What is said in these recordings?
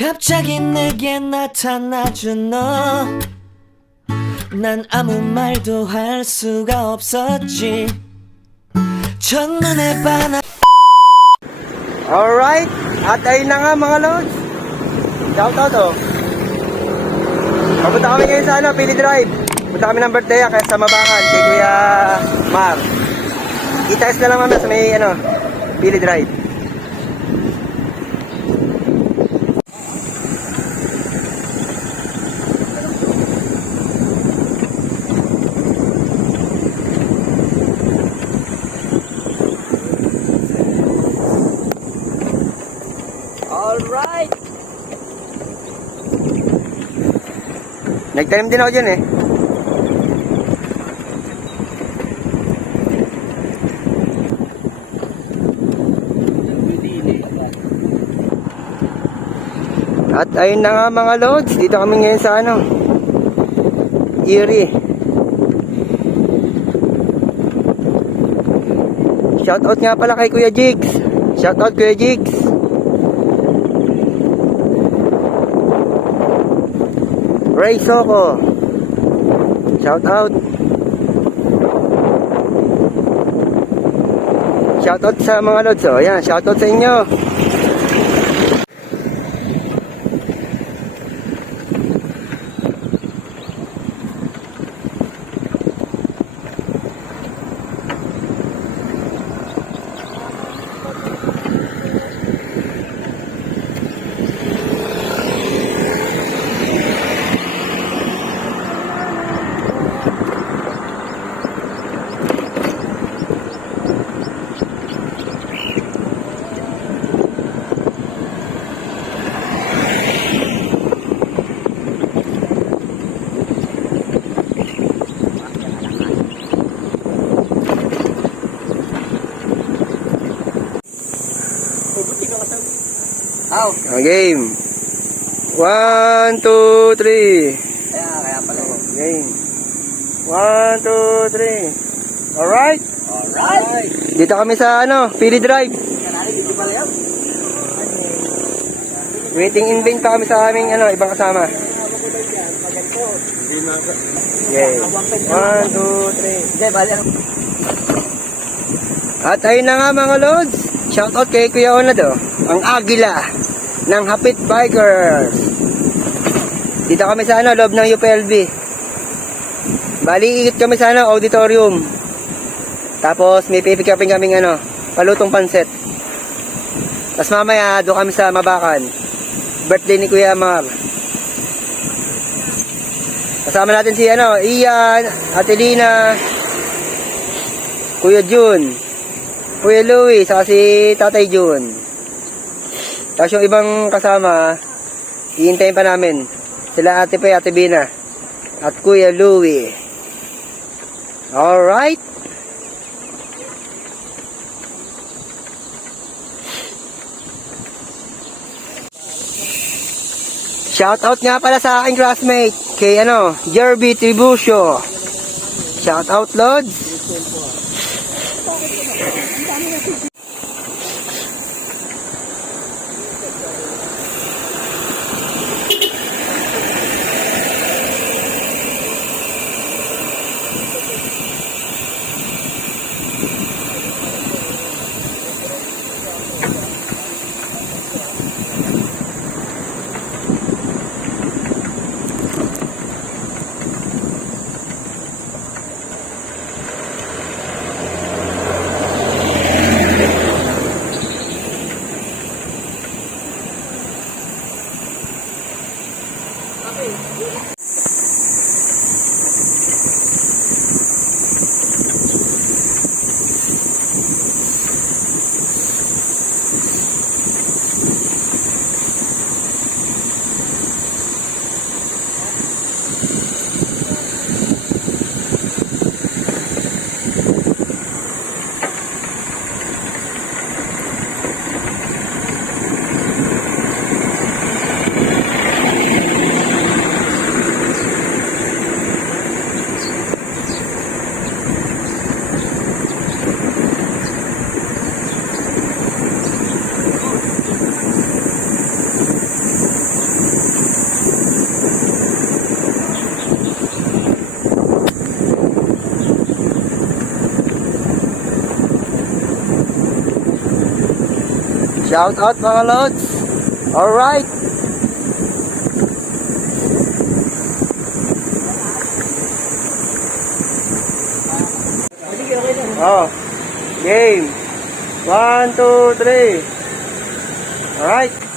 갑자기 내게 나타나준 너, 난 아무 말도 할 수가 없었지. 첫눈에 반한. Alright, at ayun na nga mga lods. Shout out oh. Papunta kami ngayon sa Pili Drive. Punta kami ng birthday kaya sa Mabangan kay Kuya Mar. Kita-is na lang kami sa may Pili Drive. Alright! Nagtanim din ako dyan eh. At ayun na nga mga lods, dito kami ngayon sa Erie. Shoutout nga pala kay Kuya Jigs. Shoutout Kuya Jigs. Ray Soko. Shoutout. Shoutout sa mga lods oh. Yan, shoutout sa inyo. Game. 1, 2, 3. Kaya pala. Game. 1, 2, 3. Alright. Alright! Dito kami sa Pili Drive. Waiting in vain pa kami sa aming ibang kasama. Okay. 1, 2, 3. At ayun na nga mga lods. Shoutout kay Kuya Onad ang Agila ng Hapit Bikers. Dito kami sa loob ng UPLB. Bali ikot kami sa auditorium. Tapos may pipick upin kaming palutong panset. Tapos mamaya doon kami sa Mabakan. Birthday ni Kuya Mar. Kasama natin si Ian, Ate Lina, Kuya Jun, Kuya Louie, saka si Tatay Jun. Tapos yung ibang kasama, hihintayin pa namin. Sila Ate Pe, Ate Bina, at Kuya Louie. Alright. Shoutout nga pala sa aking classmate, kay Jerby Tribucio. Shoutout Lods. Shout out mga lods. Alright. Oh. Game. 1, 2, 3. Alright.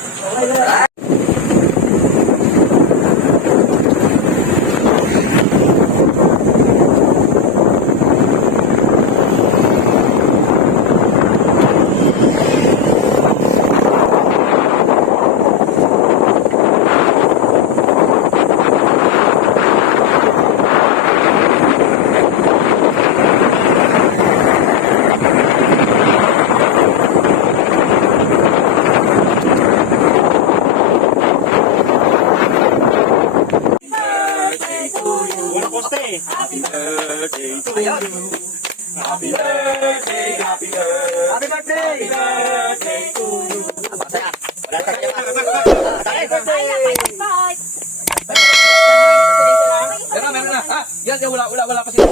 Happy birthday! Meron na. Ah, yan, wala pa sila.